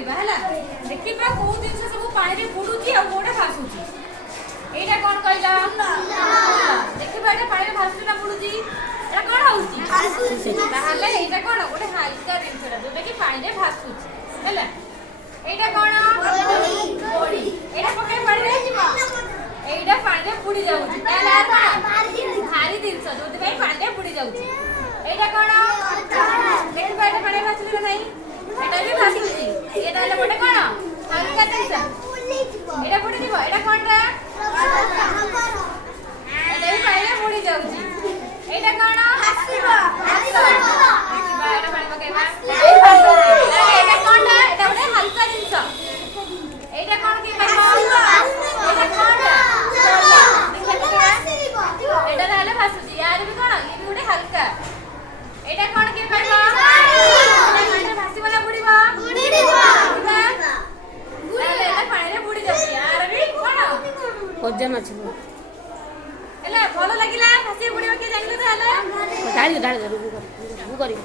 मारिबा हला देखिबा को जिंस सब पानी रे बुडुची आ कोडे भासुची एटा कोन कहला देखिबा एटा पानी रे भासुची ना बुडुची एटा कोन होउची भासुची ताहले एटा कोन ओडे हालका जिंसरा जोटा कि पानी रे भासुची हला एटा कोन बॉडी एटा पके पानी रे जीवा एटा पानी रे बुडी जाउची ताहले भारी जिंस जोते भाई पानी रे बुडी जाउची एटा कोन देखिबा एटा पानी रे भासुची ना नहीं एटा भी भासुची एटा ले बोटे कोन हालका जिंस एटा बुडी जीव एटा कोन रे एटा भी पानी रे बुडी जाउची एटा कोन हसीबा देखिबा एटा पानी पकेबा एटा कोन रे एटा बोटे हल्का जिंस एटा कोन के पाइबा एटा कोन एटा रहले भासुची यार भी कोन ये बोटे हल्का एटा कोन के पाइबा एटा पानी भासी वाला बुडीबा एटा पानी रे बुडी जाउची यार भी कोन वजन अछि एला भलो लागिला भासी बुडीबा के जानिले त हला डाल डाल करी